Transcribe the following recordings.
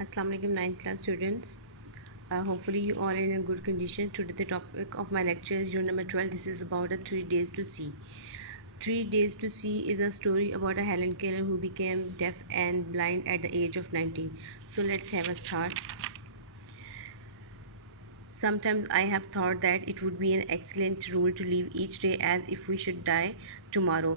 Assalamu alaikum 9th class students. Hopefully you all are in a good condition. Today the topic of my lecture is unit number 12. This is about the 3 days to see. 3 days to see is a story about a Helen Keller who became deaf and blind at the age of 19. So let's have a start. Sometimes I have thought that it would be an excellent rule to live each day as if we should die tomorrow.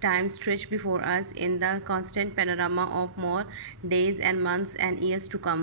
time stretched before us in the constant panorama of more days and months and years to come.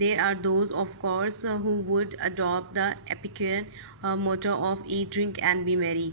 There are those, of course, who would adopt the Epicurean motto of eat, drink and be merry.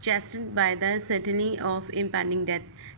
chastened by the certainty of impending death.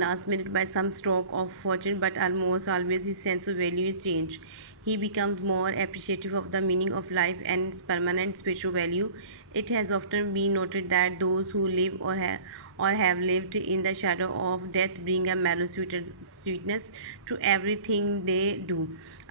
last minute by some stroke of fortune, but almost always his sense of value is changed. He becomes more appreciative of the meaning of life and its permanent spiritual value. It has often been noted that those who live or have lived in the shadow of death bring a mellow sweetness to everything they do.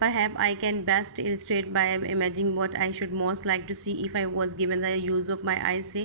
Perhaps I can best illustrate by imagining what I should most like to see if I was given the use of my eyes say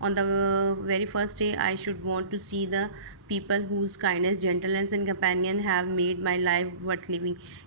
On the very first day I should want to see the people whose kindness, gentleness and companion have made my life worth living.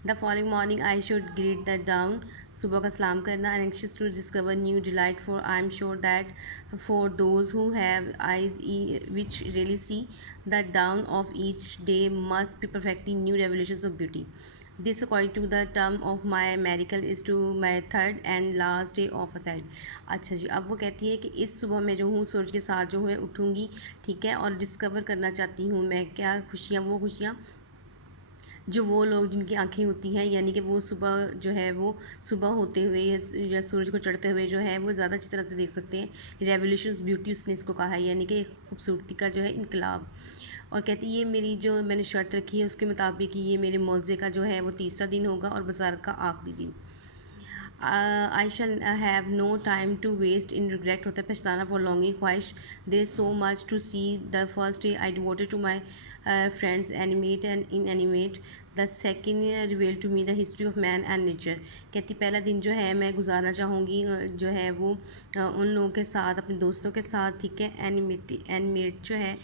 The following morning I should greet the dawn. صبح کا سلام کرنا. And anxious to discover new delight, for I am sure that for those who have eyes which really see, the dawn of each day must be perfectly new revelations of beauty. This according to the term of my miracle is to my third and last day of a side. اچھا جی, اب وہ کہتی ہے کہ اس صبح میں جو ہوں سورج کے ساتھ جو ہے اٹھوں گی, ٹھیک ہے, اور ڈسکور کرنا چاہتی ہوں میں کیا خوشیاں, وہ خوشیاں جو وہ لوگ جن کی آنکھیں ہوتی ہیں, یعنی کہ وہ صبح جو ہے وہ صبح ہوتے ہوئے یا سورج کو چڑھتے ہوئے جو ہے وہ زیادہ اچھی طرح سے دیکھ سکتے ہیں. ریولیوشنز بیوٹی اس نے اس کو کہا ہے, یعنی کہ خوبصورتی کا جو ہے انقلاب. اور کہتی یہ میری جو میں نے شرط رکھی ہے اس کے مطابق یہ میرے معاوضے کا جو ہے وہ تیسرا دن ہوگا اور بصارت کا آخری دن. I shall have no time to waste in regret ہوتا ہے پچھتانا, for longing خواہش. There is so much to see. The first day I devoted to my friends, animate and inanimate. The second revealed to me the history of man and nature. کہتی پہلا دن جو ہے میں گزارنا چاہوں گی جو ہے وہ ان لوگوں کے ساتھ, اپنے دوستوں کے ساتھ, ٹھیک ہے. اینیمیٹ جو ہے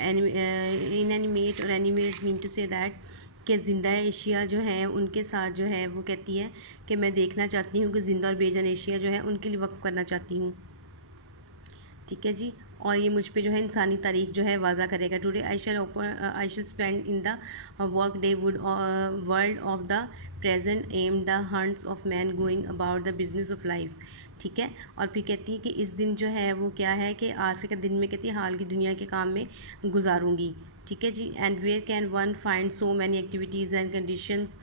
انانیمیٹ, اور اینیمیٹ مین ٹو سے دیٹ کہ زندہ اشیاء جو ہیں ان کے ساتھ جو ہے وہ کہتی ہے کہ میں دیکھنا چاہتی ہوں کہ زندہ اور بے جان اشیاء جو ہیں ان کے لیے وقف کرنا چاہتی ہوں, ٹھیک ہے جی. اور یہ مجھ پہ جو ہے انسانی تاریخ جو ہے واضح کرے گا. Today I shall spend in the work day world of the present amid the haunts of men going about the business of life, ٹھیک ہے. اور پھر کہتی ہے کہ اس دن جو ہے وہ کیا ہے کہ آج کے دن میں کہتی ہے حال کی دنیا کے کام میں گزاروں گی, ٹھیک ہے جی. And where can one find so many activities and conditions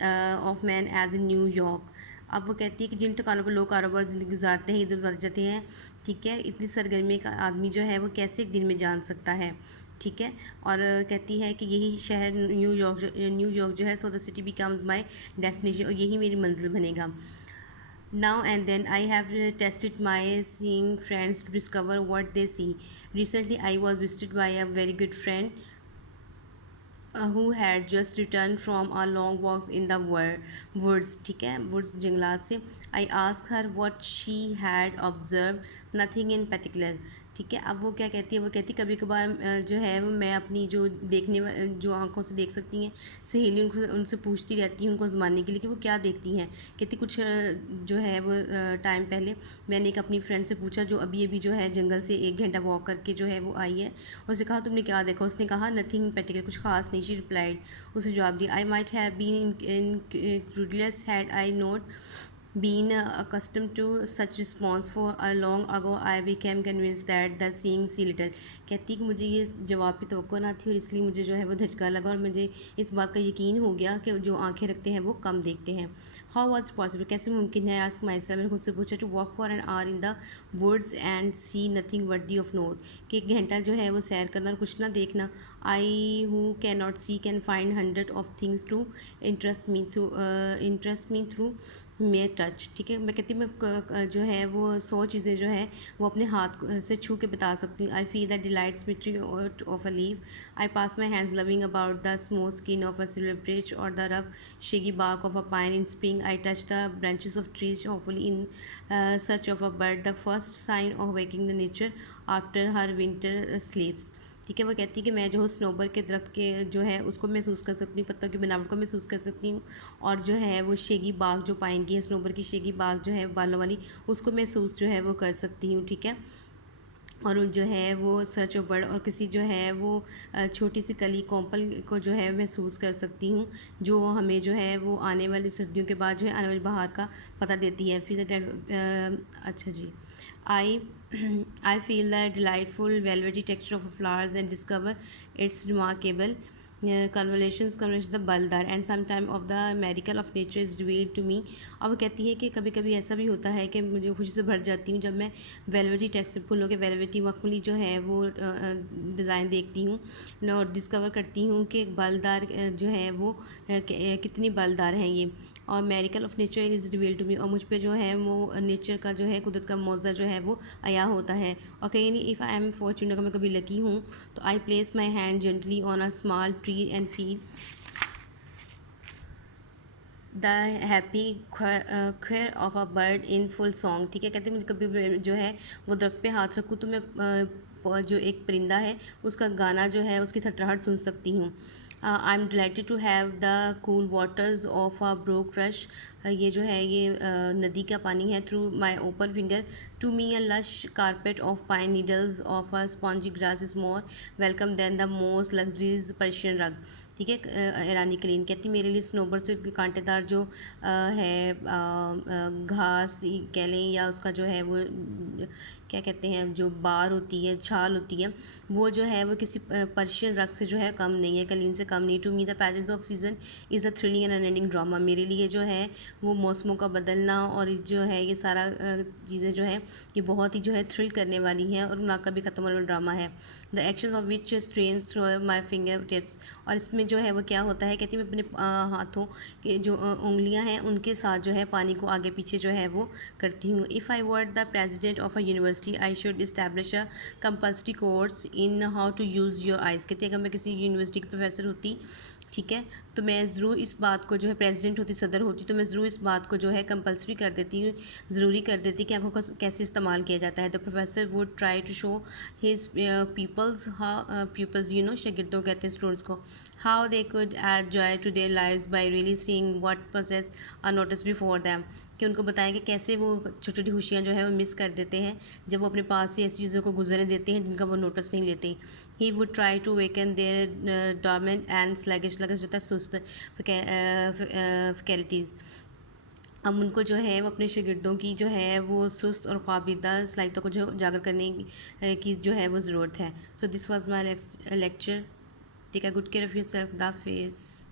of man as in New York. اب وہ کہتی ہے کہ جن ٹھکانوں پر لوگ کاروبار زندگی گزارتے ہیں, ادھر ادھر جاتے ہیں, ٹھیک ہے, اتنی سرگرمی کا آدمی جو ہے وہ کیسے ایک دن میں جان سکتا ہے, ٹھیک ہے. اور کہتی ہے کہ یہی شہر نیو یارک جو ہے, so the city becomes my destination, اور یہی میری منزل بنے گا. Now and then I have tested my seeing friends to discover what they see. Recently I was visited by a very good friend who had just returned from a long walks in the woods, ٹھیک ہے, woods جنگلات سے. I asked her what she had observed. Nothing in particular, ٹھیک ہے. اب وہ کیا کہتی ہے, وہ کہتی کبھی کبھار جو ہے میں اپنی جو دیکھنے جو آنکھوں سے دیکھ سکتی ہیں سہیلی ان سے پوچھتی رہتی ہوں ان کو آزمانے کے لیے کہ وہ کیا دیکھتی ہیں. کہتی کچھ جو ہے وہ ٹائم پہلے میں نے ایک اپنی فرینڈ سے پوچھا جو ابھی جو ہے جنگل سے 1 گھنٹہ واک کر کے جو ہے وہ آئی ہے, اور اسے کہا تم نے کیا دیکھا. اس نے کہا نتھنگ ان پرٹیکولر, کچھ خاص نہیں. شی ریپلائڈ, اسے جواب دیا, I might have been incredulous had I not been accustomed to such response for a long ago. I became convinced that the seeing see little. کہتی کہ مجھے یہ جواب کی توقع نہ تھی اور اس لیے مجھے جو ہے وہ دھچکا لگا اور مجھے اس بات کا یقین ہو گیا کہ جو آنکھیں رکھتے ہیں وہ کم دیکھتے ہیں. How was it possible, کیسے ممکن ہے, ask myself, میں نے خود سے پوچھا, to walk for an hour in the woods and see nothing worthy of note, کہ 1 گھنٹہ جو ہے وہ سیر کرنا اور کچھ نہ دیکھنا. I who cannot see can find hundred of things to interest me through میں ٹچ, ٹھیک ہے. میں کہتی میں جو ہے وہ 100 چیزیں جو ہے وہ اپنے ہاتھ سے چھو کے بتا سکتی ہوں. I feel the delicate symmetry of a leaf. I pass my hands lovingly about the smooth skin of a silver birch اور the rough shaggy bark of a pine in spring. I touch the branches of trees hopefully in search of a bird, the first sign of waking the nature after her winter sleeps, ٹھیک ہے. وہ کہتی ہے کہ میں جو سنوبر کے درخت کے جو ہے اس کو محسوس کر سکتی ہوں, پتوں کی بناوٹ کو محسوس کر سکتی ہوں, اور جو ہے وہ شیگی باغ جو پائن کی ہے, سنوبر کی شیگی باغ جو ہے بالوں والی, اس کو محسوس جو ہے وہ کر سکتی ہوں, ٹھیک ہے. اور جو ہے وہ سرچ آف برڈ, اور کسی جو ہے وہ چھوٹی سی کلی کومپل کو جو ہے محسوس کر سکتی ہوں جو ہمیں جو ہے وہ آنے والی سردیوں کے بعد جو ہے آنے والی بہار کا پتہ دیتی ہے. پھر اچھا جی, I feel the delightful velvety texture of flowers and discover its remarkable convolutions the بلدار and sometime of the miracle of nature is revealed to me. اب وہ کہتی ہے کہ کبھی کبھی ایسا بھی ہوتا ہے کہ مجھے خوشی سے بھر جاتی ہوں جب میں ویلویٹی ٹیکسچر پھولوں کے ویلویٹی مخملی جو ہے وہ ڈیزائن دیکھتی ہوں اور ڈسکور کرتی ہوں کہ بلدار جو ہے وہ کتنی بلدار ہیں یہ. اور miracle of nature is reveal to me, اور مجھ پہ جو ہے وہ نیچر کا جو ہے قدرت کا معجزہ جو ہے وہ عیا ہوتا ہے. اور کہیں نہیں, ایف آئی ایم فارچونیٹ, اگر میں کبھی لکی ہوں تو I place my hand gently on a small tree and feel the happy خیر of a bird in full song, ٹھیک ہے. کہتے ہیں مجھے کبھی جو ہے وہ درخت پہ ہاتھ رکھوں تو میں جو ایک پرندہ ہے اس کا گانا جو ہے اس کی تھرتھراہٹ سن سکتی ہوں. I'm delighted to have the cool waters of a brook rush. یہ جو ہے یہ ندی کا پانی ہے. through my open finger to me a lush carpet of pine needles of a spongy grass is more welcome than the most luxurious Persian rug. ٹھیک ہے. ایرانی کلین کہتی میرے لیے صنوبر سے کانٹے دار جو ہے گھاس کہہ لیں یا اس کا جو ہے وہ کیا کہتے ہیں جو بار ہوتی ہے چھال ہوتی ہے وہ جو ہے وہ کسی پرشین رگ سے جو ہے کم نہیں ہے, کلین سے کم نہیں. To me the pageants of seasons is a thrilling and unending drama. میرے لیے جو ہے وہ موسموں کا بدلنا اور جو ہے یہ سارا چیزیں جو ہے یہ بہت ہی جو ہے تھرل کرنے والی ہیں اور نہ کبھی ختم ہونے والا ڈرامہ ہے. The actions of which strains through my finger tips. اور اس میں جو ہے وہ کیا ہوتا ہے کہتی میں اپنے ہاتھوں کے جو انگلیاں ہیں ان کے ساتھ جو ہے پانی کو آگے پیچھے جو ہے وہ کرتی ہوں. If I were the president of a university I should establish a compulsory course in how to use your eyes. کہتے ہیں اگر میں کسی یونیورسٹی کی پروفیسر ہوتی ٹھیک ہے تو میں ضرور اس بات کو جو ہے پریزیڈنٹ ہوتی صدر ہوتی تو میں ضرور اس بات کو جو ہے کمپلسری کر دیتی ہوں, ضروری کر دیتی کہ آنکھوں کا کیسے استعمال کیا جاتا ہے. The professor would try to show his pupils شاگردوں کہتے ہیں اسٹوڈنٹس کو how they could add joy to their lives by really seeing what possess unnoticed before them. کہ ان کو بتائیں کہ کیسے وہ چھوٹی چھوٹی خوشیاں جو ہے وہ مس کر دیتے ہیں جب وہ اپنے پاس سے ایسی چیزوں کو گزرنے دیتے ہیں جن کا وہ نوٹس نہیں لیتے. He would try to waken their dormant and sluggish ہوتا ہے سست فیکلٹیز. اب ان کو جو ہے وہ اپنے شاگردوں کی جو ہے وہ سست اور خوابیدہ صلاحیتوں کو جو اجاگر کرنے کی جو ہے وہ ضرورت ہے. So this was my lecture. Take a good care of yourself. The face.